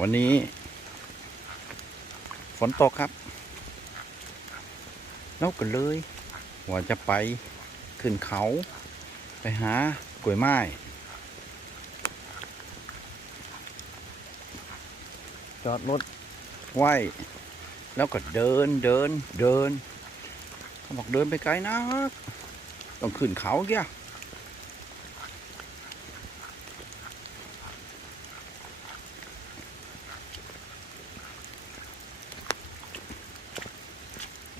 วันนี้ ฝนตกครับแล้วก็เลย ว่าจะไปขึ้นเขา ไปหากล้วยไม้จอดรถไว้แล้วก็เดินเดินเดินเขาบอกเดินไปไกลนักต้องขึ้นเขาเกี้ย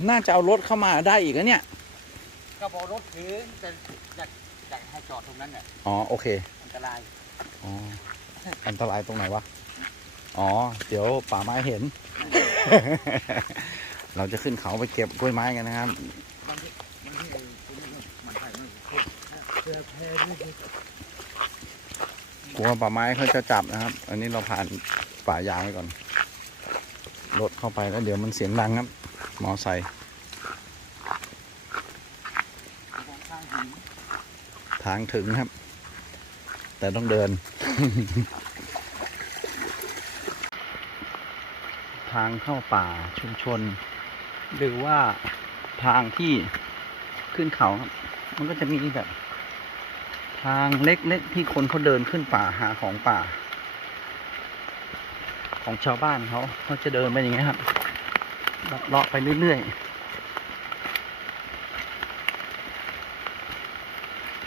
น่าจะเอารถเข้ามาได้อีกนะเนี่ย ก็บอกรถถึงแต่อยากอยากให้จอดตรงนั้นเนี่ยอ๋อโอเค อันตรายอ๋อ อันตรายตรงไหนวะ อ๋อ เดี๋ยวป่าไม้เห็น เราจะขึ้นเขาไปเก็บกล้วยไม้กันนะครับ มันที่มันที่ไอ้ตัวนี้มันใส่มันเพื่อแพ้ด้วยกลัวป่าไม้เขาจะจับนะครับ อันนี้เราผ่านป่ายางไว้ก่อน รถเข้าไปแล้วเดี๋ยวมันเสียงดังครับ มอไซค์ ของข้างหิน ทางถึงครับ แต่ต้องเดิน ทางเข้าป่าชุมชน หรือว่าทางที่ขึ้นเขาครับ มันก็จะมีแบบ ทางเล็กๆที่คนเขาเดินขึ้นป่าหาของป่า ของชาวบ้านเขาเขาจะเดินไปอย่างเงี้ยครับเลาะไปเรื่อยๆ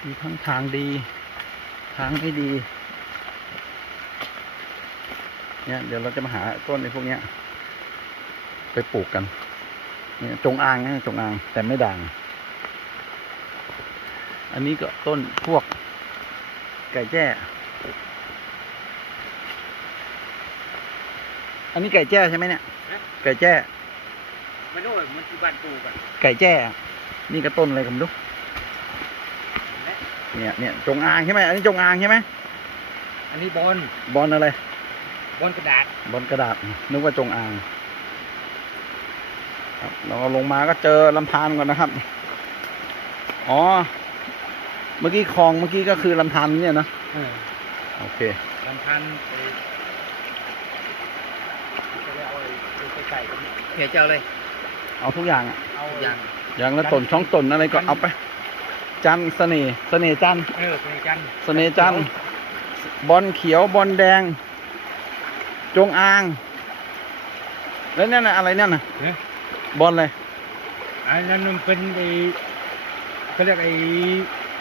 มีทั้งทางดี ทางไม่ดี เนี่ย เดี๋ยวเราจะมาหาต้นในพวกเนี้ย ไปปลูกกัน เนี่ยจงอางนะจงอาง แต่ไม่ด่าง อันนี้ก็ต้นพวกไก่แจ้ อันนี้ไก่แจ้ใช่ไหมเนี่ย ไก่แจ้ไม่รู้ว่ามันที่บ้านปลูกอะไก่แจ้อะนี่ก็ต้นอะไรกันไม่รู้ เนี่ยเนี่ยจงอางใช่ไหมอันนี้จงอางใช่ไหมอันนี้บอลบอลอะไร บอลกระดาษบนกระดาษนึกว่าจงอาง ครับเราลงมาก็เจอลำธารก่อนนะครับ อ๋อ เมื่อกี้คลองเมื่อกี้ก็คือลำธารเนี่ยนะเออโอเคลำพันไอ้จะได้เอาไอ้ไก่กันเฮียเจ้าเลย เอาทุกอย่างอะเอาอย่างอย่างละตนช่องตนอะไรก็เอาไป จันทร์เสน่ห์เสน่ห์จันทร์เออเป็นจันทร์เสน่ห์จันทร์บอลเขียวบอลแดง จงอาง แล้วนั่นน่ะอะไรนั่นน่ะบอลอะไรอันนั้นมันเป็นไอ้เขาเรียกไอ้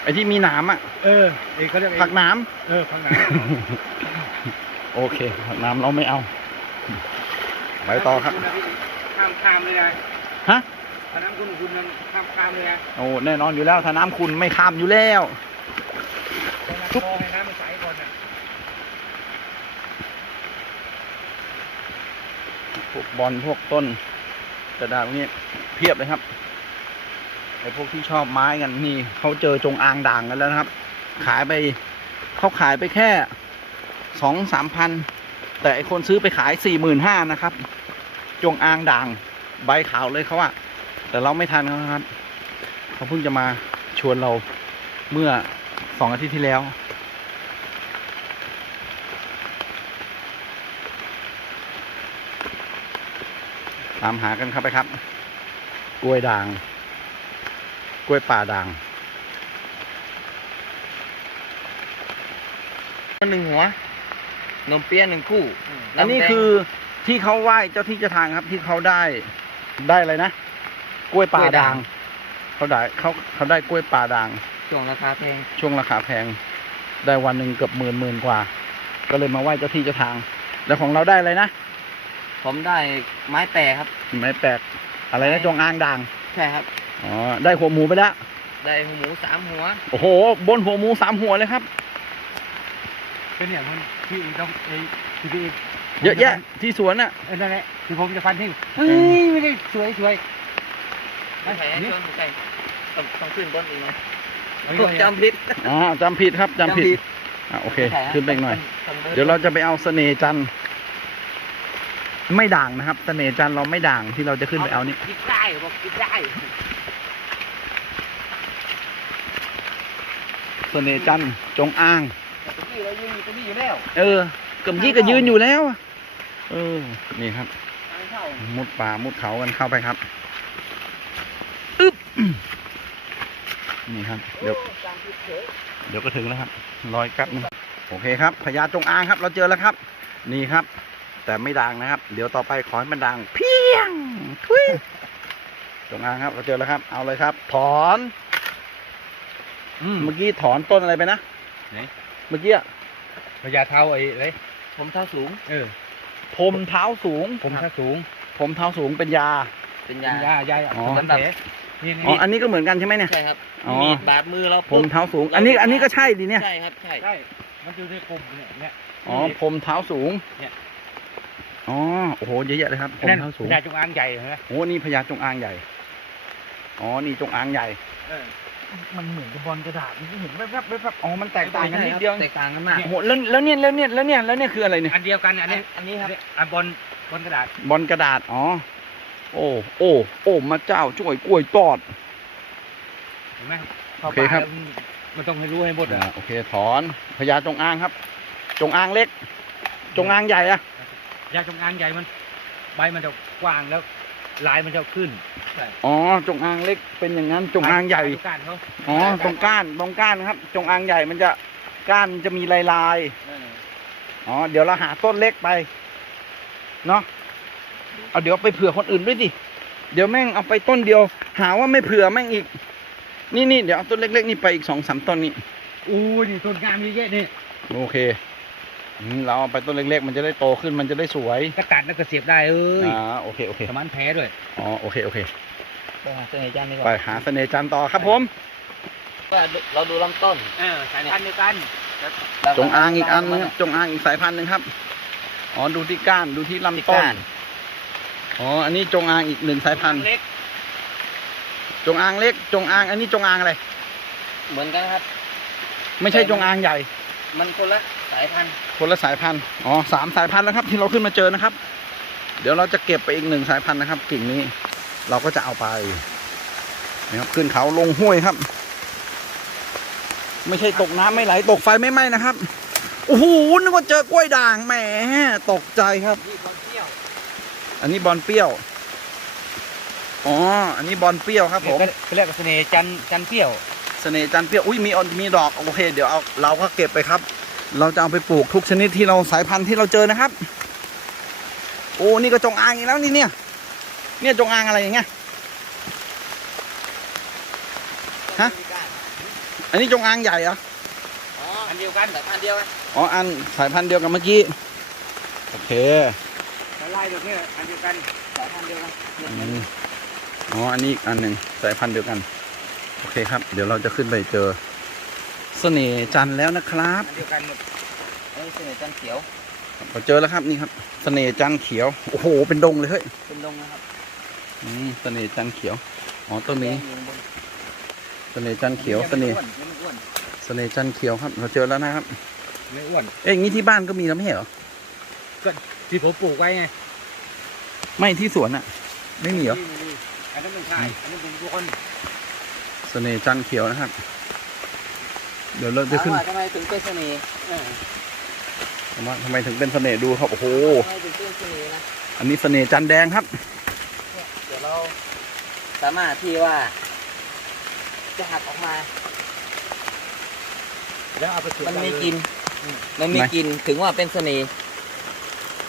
ไอ้ที่มีหนามอะเออไอ้เขาเรียกไอ้ผักหนาม เออผักหนามโอเคผักน้ำเราไม่เอา ไปต่อครับ ข้ามข้ามเลยนะฮะ ถ้าน้ำคุณคุณมันข้ามข้ามเลยนะโอ้แน่นอนอยู่แล้วถ้าน้ำคุณไม่ข้ามอยู่แล้วต้องรอให้น้ำมันใสก่อนนะพวกบอลพวกต้นกระดาษพวกนี้เพียบเลยครับไอ้พวกที่ชอบไม้กันนี่เขาเจอจงอางด่างกันแล้วนะครับ ขายไปเขาขายไปแค่สองสามพันแต่ไอคนซื้อไปขายสี่หมื่นห้านะครับ จงอางด่างใบขาวเลยเขาว่า แต่เราไม่ทันเขานะครับเขาเพิ่งจะมาชวนเราเมื่อสองอาทิตย์ที่แล้ว ตามหากันครับไปครับ กล้วยด่าง กล้วยป่าด่างหนึ่งหัวนมเปี๊ยะหนึ่งคู่อันนี้คือที่เขาไหว้เจ้าที่เจ้าทางครับที่เขาได้ได้อะไรนะ กล้วยป่าด่างเขาได้เขาเขาได้กล้วยป่าด่าง ช่วงราคาแพงช่วงราคาแพง ได้วันหนึ่งเกือบหมื่นหมื่นกว่า ก็เลยมาไหว้เจ้าที่เจ้าทาง แล้วของเราได้อะไรนะผมได้ไม้แปรครับ ไม่แปลกอะไรนะจงอางด่าง ใช่ครับ อ๋อ ได้หัวหมูไปแล้ว ได้หูหมูสามหัว โอ้โห บนหัวหมูสามหัวเลยครับ เป็นอย่างมันที่ต้องไอ้ที่ที่เยอะแยะที่สวนน่ะ เออนั่นแหละที่ผมจะฟันทิ้งเฮ้ยไม่ได้สวยสวย ไม่ใช่นี่ช่วงไม่ใช่ต้องต้องขึ้นบนอีกหน่อยเอาผมอีกหน่อยจำผิดอ๋อจำผิดครับจำผิดอะโอเคไม่ใช่ครับขึ้นไปอีกหน่อยต้องบนเดี๋ยวเราจะไปเอาเสน่ห์จันทร์ไม่ด่างนะครับเสน่ห์จันทร์เราไม่ด่างที่เราจะขึ้นไปเอานี่กินได้บอกกินได้เสน่ห์จันทร์จงอางแต่ตะกี้เรายืนอยู่ตรงนี้อยู่แล้วเออกับยี่ก็ยืนอยู่แล้วอะเออ นี่ครับทางเข้ามุดป่ามุดเขากันเข้าไปครับอึ๊บ นี่ครับ เดี๋ยวตามที่เฉยเดี๋ยวก็ถึงแล้วครับรอยกัดนึงโอเคครับพญาจงอางครับ เราเจอแล้วครับ นี่ครับ แต่ไม่ดังนะครับ เดี๋ยวต่อไปขอให้มันดัง เพียงทุยจงอางครับ เราเจอแล้วครับ เอาเลยครับ ถอนอืมเมื่อกี้ถอนต้นอะไรไปนะไหนเมื่อกี้อะพญาเท้าไอ้ไรผมเท่าสูง เออพรมเท้าสูง ผมถ้าสูงพรมเท้าสูงเป็นยา เป็นยายายายอ๋อ สำหรับแผลนี่อ๋อนี่อันนี้ก็เหมือนกันใช่ไหมเนี่ย ใช่ครับอ๋อ มีดบาดมือเราพรมเท้าสูง อันนี้อันนี้ก็ใช่ดิเนี่ย ใช่ครับใช่ ใช่ มันอยู่ในกลุ่มเนี่ยเนี่ย อ๋อพรมเท้าสูงเนี่ย อ๋อโอ้โหเยอะแยะเลยครับพรมนั่นเท้าสูง พญาจงอางใหญ่เห็นไหมโอ้นี่พญาจงอางใหญ่ อ๋อ นี่จงอางใหญ่เออมันเหมือนกับบอลกระดาษมันเห็นแวบๆแวบๆอ๋อ มันแตกต่างกันนิดเดียวแตกต่างกันมาก โอ้โหแล้วแล้วเนี่ยแล้วเนี่ยแล้วเนี่ยแล้วเนี่ยคืออะไรเนี่ย อันเดียวกันอันนี้อันนี้ครับ อันบอลบอลกระดาษ บอลกระดาษ อ๋อ โอ้โอ้โอ้มาเจ้าช่วยกล้วยตอด เห็นไหมโอเคครับข้าไปแล้วมันต้องให้รู้ให้หมดอ่าอะโอเคถอนพญาจงอางครับ จงอางเล็ก จงอางใหญ่อะพญาจงอางใหญ่มัน ใบมันจะกว้างแล้วลายมันจะขึ้นอ๋อจงอางเล็กเป็นอย่างนั้นจงอางใหญ่ ดูก้านเขาอ๋อตรงก้านตรงก้านครับ จงอางใหญ่มันจะก้านจะมีลายลายๆอ๋อเดี๋ยวเราหาต้นเล็กไปเนาะ เอาเดี๋ยวไปเผื่อคนอื่นด้วยดิเดี๋ยวแม่งเอาไปต้นเดียว หาว่าไม่เผื่อแม่งอีก นี่นี่เดี๋ยวเอาต้นเล็ก ๆ นี่ไปอีกสองสามต้นนี่อู้นี่ต้นงามเยอะแยะนี่โอเคอืมเราเอาไปต้นเล็กๆ มันจะได้โตขึ้นมันจะได้สวยก็ตัดแล้วก็เสียบได้เอ้ยอ่าโอเคโอเคสมานแผลด้วยอ๋อโอเคโอเคไปหาเสน่ห์จันทร์ดีกไปว่าหาเสน่ห์จันทร์ต่อครับผมว่าเราดูลำต้นเออสายพันธุ์เดียวกันจงอางอีกอันนึงครับจงอางอีกสายพันธุ์หนึ่งครับ อ๋อ ดูที่ก้าน ดูที่ลำที่ต้นก้าน อ๋อ อันนี้จงอางอีกหนึ่งสายพันธุ์ เล็กจงอางเล็ก จงอาง อันนี้จงอางอะไร เหมือนกันครับ ไม่ใช่จงอางใหญ่ มันคนละสายพันธุ์ คนละสายพันธุ์ อ๋อสามสายพันธุ์แล้วครับ ที่เราขึ้นมาเจอนะครับ เดี๋ยวเราจะเก็บไปอีกหนึ่งสายพันธุ์นะครับ กิ่งนี้ เราก็จะเอาไปนะครับขึ้นเขาลงห้วยครับ ไม่ใช่ตกน้ำไม่ไหลตกไฟไม่ไหม้นะครับ โอ้โหนึกว่าเจอกล้วยด่างแหมตกใจครับนี่บ อลเที่ยวอันนี้บอลเปรี้ยว อ๋อ อันนี้บอลเปรี้ยวครับผมเขาเรียกว่าเสน่ห์จันทร์จันทร์เปรี้ยว เสน่ห์จันทร์เปรี้ยว อุ้ยมีออนมีดอก โอเค เดี๋ยวเอาเราก็เก็บไปครับ เราจะเอาไปปลูกทุกชนิดที่เราสายพันธุ์ที่เราเจอนะครับ โอ้ นี่ก็จงอางอีกแล้วนี่เนี่ย เนี่ยจงอางอะไรอย่างเงี้ย ฮะ อันนี้จงอางใหญ่เหรอ อ๋อ อันเดียวกันสายพันธุ์เดียวกัน อ๋อ อันสายพันธุ์เดียวกับเมื่อกี้ โอเค แต่ไล่ตรงนี้อันเดียวกันสายพันธุ์เดียวกันอืมอ๋ออันนี้อีกอันหนึ่งสายพันธุ์เดียวกัน โอเคครับ เดี๋ยวเราจะขึ้นไปเจอเสน่ห์จันทร์แล้วนะครับ อันเดียวกันหมดอันนี้เสน่ห์จันทร์เขียวเราเจอแล้วครับนี่ครับเสน่ห์จันทร์เขียวโอ้โหเป็นดงเลยเฮ้ยเป็นดงนะครับอืมเสน่ห์จันทร์เขียวอ๋อต้นนี้แดงอยู่ข้างบนเสน่ห์จันทร์เขียวเสน่ห์ยังไม่อ้วนเสน่ห์จันทร์เขียวครับ เราเจอแล้วนะครับไม่อ้วนเอ๊ะอย่างนี้ที่บ้านก็มีแล้วไม่ใช่เหรอที่ผมปลูกไว้ไง ไม่ที่สวนอะไม่มีเหรอ นี่อันนั้นไม่ใช่อันนั้นเป็นบอลเสน่ห์จันทร์เขียวนะครับ เดี๋ยวเราจะถามขึ้นว่าทำไมถึงเป็นเสน่ห์เออว่าทำไมถึงเป็นเสน่ห์ดูครับ โอ้โห ทำไมถึงเป็นเสน่ห์นะ อันนี้เสน่ห์จันทร์แดงครับเนี่ยเดี๋ยวเราสามารถที่ว่า จะหักออกมา แล้วเอาไปเสียบมันมีได้เลยกลิ่นมันมีไหนกลิ่นถึงว่าเป็นเสน่ห์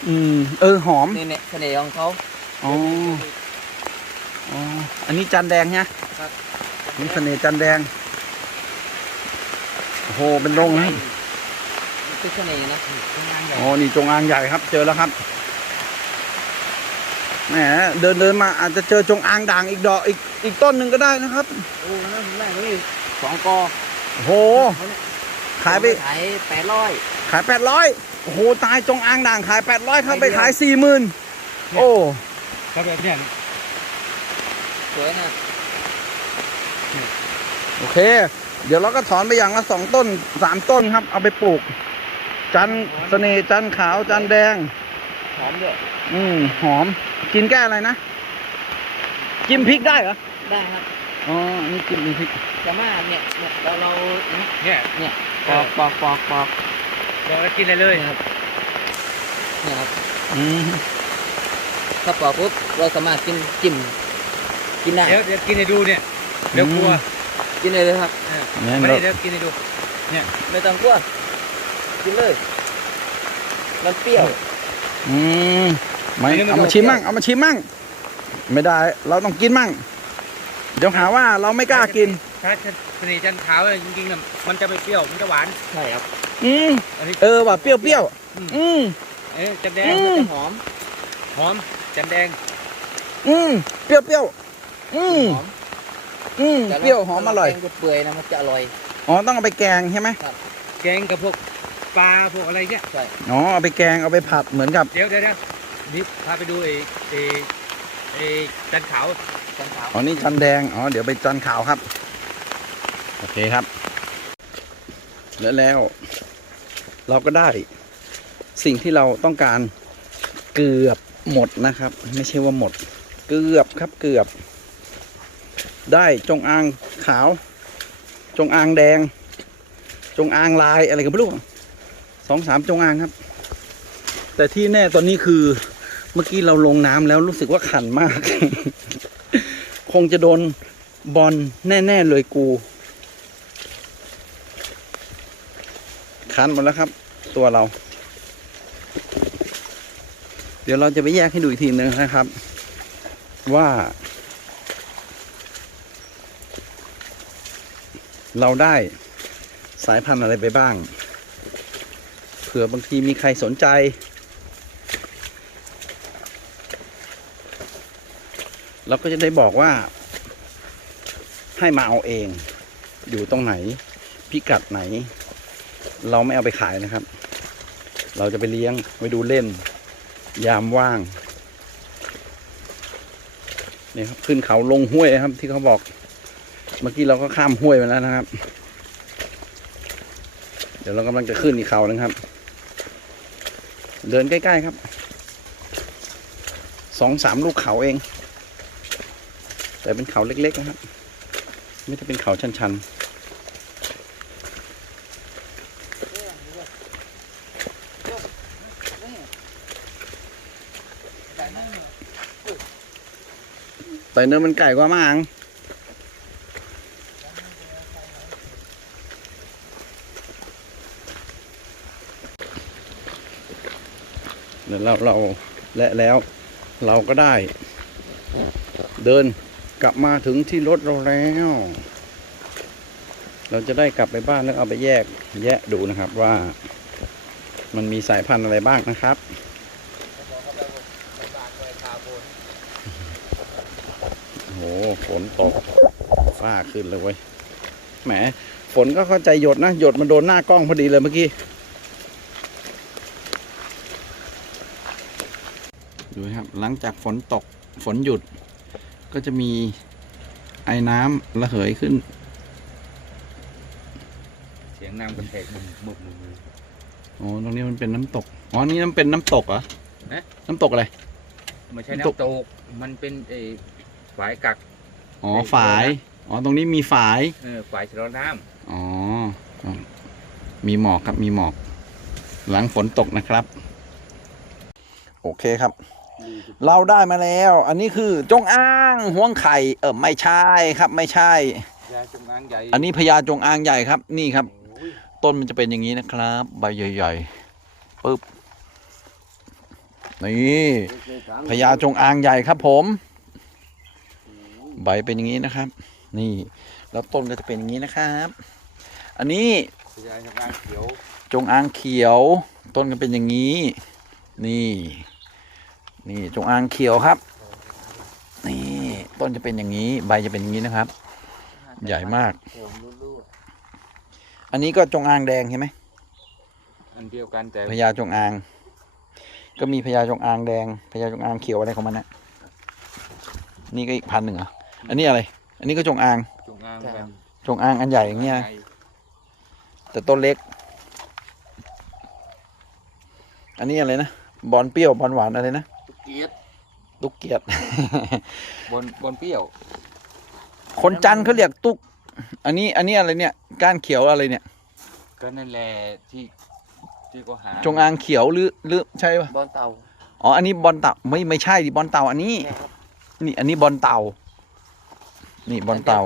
อืม เออหอม นี่เนี่ยเสน่ห์ของเขาอ๋อ อ๋อ อันนี้จันทร์แดงเนี่ยครับนี่เสน่ห์จันทร์แดง โอ้โห เป็นดงนะครับมันเป็นเสน่ห์นะทำงานใหญ่อ๋อ นี่จงอางใหญ่ครับ เจอแล้วครับ แหม เดินเดินมาอาจจะเจอจงอางด่างอีกดอกอีกอีกต้นหนึ่งก็ได้นะครับ โอ้นั่นแม่นี่สองกอโอ้โห ขายไป ขายแปดร้อยขายแปดร้อย โอ้โหตายจงอางด่างขายแปดร้อยเข้าไปขายสี่หมื่นโอ้เขาแบบเนี้ยสวยนะโอเค เดี๋ยวเราก็ถอนไปอย่างละสองต้นสามต้นครับ เอาไปปลูก จันทร์เสน่ห์จันทร์ขาวจันทร์แดง หอมด้วยอืมหอม กินแก้อะไรนะ จิ้มพริกได้เหรอ ได้ครับ อ๋ออันนี่จิ้มพริกแต่ว่าเนี่ยเนี่ยเราเราเนี่ยเนี่ยปอกปอกปอกปอก เราก็กินเลยเลยเนี่ยครับเนี่ยครับออืมถ้าปอกปุ๊บเราสามารถกินจิ้มกินได้เดี๋ยวเดี๋ยวกินให้ดูเนี่ยเดี๋ยวกลัวกินได้เลยครับเนี่ยไม่เราได้เดี๋ยวกินให้ดูไม่ต้องกลัวกินเลยมันเปรี้ยวอืมไม่เอามาชิมมั่งเอามาชิมมั่งไม่ได้ เราต้องกินมั่งเดี๋ยวหาว่าเราไม่กล้ากินถ้าเสน่ห์จันทร์ขาวเนี่ยจริงๆน่ะมันจะไม่เปรี้ยวมันจะหวานใช่ครับ อืมอันนี้ เออว่ะเปรี้ยวเปรี้ยวอืม อืม เอ๊ะจันแดอืงมมันจะหอม หอมจันแดงอืมเปรี้ยวเปรี้ยวอืมหอมอืมแต่เปรี้ยวหอมอร่อยแกงเปื่อยๆนะมันจะอร่อย อ๋อต้องเอาไปแกงใช่ไหมแกงกับพวกปลาพวกอะไรเงี้ยอ๋อเอาไปแกงเอาไปผัดเหมือนกับเดี๋ยวเดี๋ยวเดี๋ยวนี่พาไปดูไอ้ไอ้ไอ้จันทร์ขาวจันขาวอ๋อนี่จันแดงอ๋อเดี๋ยวไปจันขาวครับโอเคครับ แล้วแล้ว เราก็ได้สิ่งที่เราต้องการเกือบหมดนะครับ ไม่ใช่ว่าหมด เกือบครับเกือบ ได้จงอางขาว จงอางแดง จงอางลายอะไรกันไม่รู้สองสามจงอางครับ แต่ที่แน่ตอนนี้คือเมื่อกี้เราลงน้ำแล้วรู้สึกว่าขันมาก คงจะโดนบอลแน่ ๆ เลยกู คันหมดแล้วครับ ตัวเรา เดี๋ยวเราจะไปแยกให้ดูอีกทีนึงนะครับ ว่า เราได้สายพันธุ์อะไรไปบ้าง เผื่อบางทีมีใครสนใจ เราก็จะได้บอกว่า ให้มาเอาเอง อยู่ตรงไหน พิกัดไหน เราไม่เอาไปขายนะครับ เราจะไปเลี้ยงไว้ดูเล่น ยามว่างนี่ครับขึ้นเขาลงห้วยครับ ที่เขาบอก เมื่อกี้เราก็ข้ามห้วยมาแล้วนะครับ เดี๋ยวเรากำลังจะขึ้นอีกเขาหนึงครับ เดินใกล้ๆครับสองสามลูกเขาเอง แต่เป็นเขาเล็กๆนะครับ ไม่ได้เป็นเขาชันๆ แต่เนื้อมันไก่กว่ามางเดี๋ยวเราเราและแล้วเราก็ได้ เดินกลับมาถึงที่รถเราแล้ว เราจะได้กลับไปบ้านแล้วเอาไปแยกแยะดูนะครับว่า มันมีสายพันธุ์อะไรบ้างนะครับ โอ้โห ฝนตกฟ้าขึ้นเลยเว้ยแหมฝนก็เข้าใจหยดนะ หยดมันโดนหน้ากล้องพอดีเลยเมื่อกี้ ดูครับหลังจากฝนตกฝนหยุด ก็จะมีไอ้น้ำระเหยขึ้น เสียงน้ำกระแทกมุมมุมมุมมุมอ๋อตรงนี้มันเป็นน้ำตก อ๋อ นี่มันเป็นน้ำตกเหรอนะน้ำตกอะไร ไม่ใช่น้ำตกน้ำตก มันเป็นไอ้ฝายกัก อ๋อไอ้ฝาย อ๋อ ตรงนี้มีฝาย เออฝายชะลอน้อ๋อ มีหมอกครับมีหมอก หลังฝนตกนะครับ โอเคครับ เราได้มาแล้ว อันนี้คือจงอางห่วงไข่ เออไม่ใช่ครับ ไม่ใช่ำยาจงอางใหญ่อันนี้พญาจงอางใหญ่ครับ นี่ครับต้นมันจะเป็นอย่างนี้นะครับ ใบใหญ่ๆปึ๊บนี่พญาจงอางใหญ่ครับผม ใบเป็นอย่างนี้นะครับ นี่แล้วต้นก็จะเป็นอย่างนี้นะครับ อันนี้ยาจงอางเขียวจงอางเขียว ต้นก็เป็นอย่างนี้ นี่ นี่จงอางเขียวครับ นี่ต้นจะเป็นอย่างนี้ ใบจะเป็นอย่างนี้นะครับ ใหญ่มากผมรู้อันนี้ก็จงอางแดงใช่ไหมอันเดียวกันแต่พญาจงอาง ก็มีพญาจงอางแดงพญาจงอางเขียวอะไรของมันนะนี่ก็อีกพันหนึ่งเหรอ อันนี้อะไร อันนี้ก็จงอาง จงอางแบบจงอางอันใหญ่อย่างเงี้ย แต่ต้นเล็ก อันนี้อะไรนะ บอลเปรี้ยว บอลหวานอะไรนะเกียดตุกเกียด บนบนเปรี้ยว คนจันทร์เขาเรียกตุก อันนี้ อันนี้อะไรเนี่ย ก้านเขียวอะไรเนี่ย ก็นั่นแหละที่ที่ก็หาจงอางเขียวหรือหรือใช่ปะบอลเตาออ๋อ อันนี้บอลเต่าไม่ไม่ใช่ดิบอลเต่าอันนี้เนี่ยครับนี่อันนี้บอลเต่า นี่บอลเต่า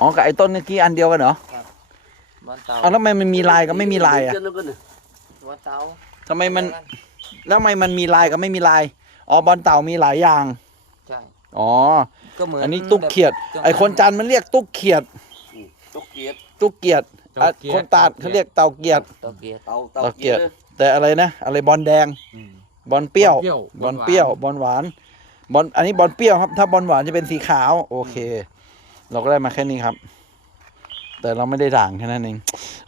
อ๋อ กับไอ้ต้นเมื่อกี้อันเดียวกันเหรอ บอลเต่าเอาแล้วทำไมมันมีลายกับไม่มีลายอะบอลเต่าทำไมมัน แล้วทำไมมันมีลายกับไม่มีลาย อ๋อ บอลเต่ามีหลายอย่าง ใช่อ๋อ ก็เหมือนอันนี้ตุ๊กเขียดแบบไอ้คนจันทร์มันเรียกตุ๊กเขียด ตุ๊กเกียรติตุ๊กเกียดอะคนตาดเขาเรียกเต่าเกียด ตุ๊กเกียดเตาเตาเกียรติแต่อะไรนะ อะไรบอลแดง อืมบอลเปรี้ยวเปรี้ยวบอลเปรี้ยว บอลหวาน บอลอันนี้บอลเปรี้ยวครับ ถ้าบอลหวานจะเป็นสีขาว โอเค เราก็ได้มาแค่นี้ครับ แต่เราไม่ได้ด่างแค่นั้นเอง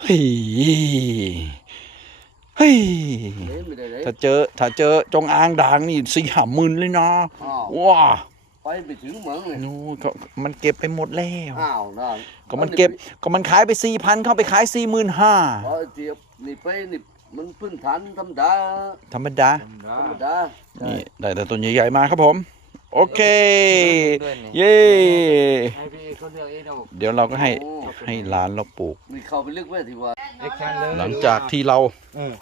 เฮ้ยเฮ้ยเฮ้ยไม่ได้เลยถ้าเจอ ถ้าเจอจงอางด่างนี่สี่หาหมื่นเลยนะอ้าวว้าไปไปถึงเหมืองเลยนู้ก็มันเก็บไปหมดแล้วอ้าวนะก็มันเก็บก็มันขายไปสี่พันเข้าไปขายสี่หมื่นห้าเออเจียบนี่ไปนี่มันพื้นฐานธรรมดา ธรรมดา ธรรมดา นี่ได้แต่ต้นใหญ่ๆมาครับผม โอเคด้วยนี่เย้ ให้พี่เขาเลือกเองนะเดี๋ยวเราก็ให้โอ้ให้ร้านเราปลูกนี่เข้าไปลึกไว้ที่ว่า เอ็กชันเลย หลังจากที่เราเออ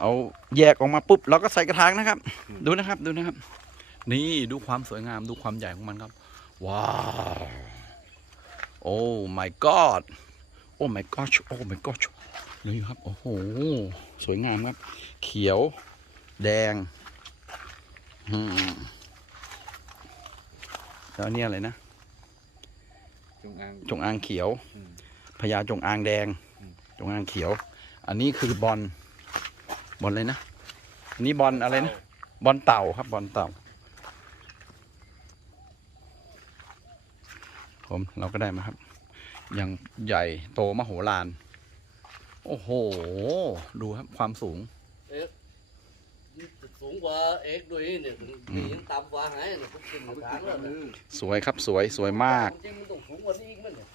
เอาแยกออกมาปุ๊บเราก็ใส่กระถางนะครับ ดูนะครับดูนะครับ นี่ดูความสวยงามดูความใหญ่ของมันครับ ว้าวโอ้ my god โอ้ my gosh โอ้ my gosh นี่ครับโอ้โหสวยงามครับ เขียว แดงอืม แล้วอันนี่อะไรนะ จงอางจงอางเขียวอืมพญาจงอางแดงอืมจงอางเขียว อันนี้คือบอลบอลอะไรนะอันนี้บอลอะไรนะบอลเต่าครับบอลเต่าผมเราก็ได้มาครับ อย่างใหญ่โตมโหฬารโอ้โห ดูครับความสูง สูงกว่าเอกด้วยเนี่ยมียังต่ำกว่าหายเนี่ยผมกินมาสามแล้วยสวยครับสวยสวยมาก จริงมันต้องสูงกว่านี้อีกมั้งเนี่ย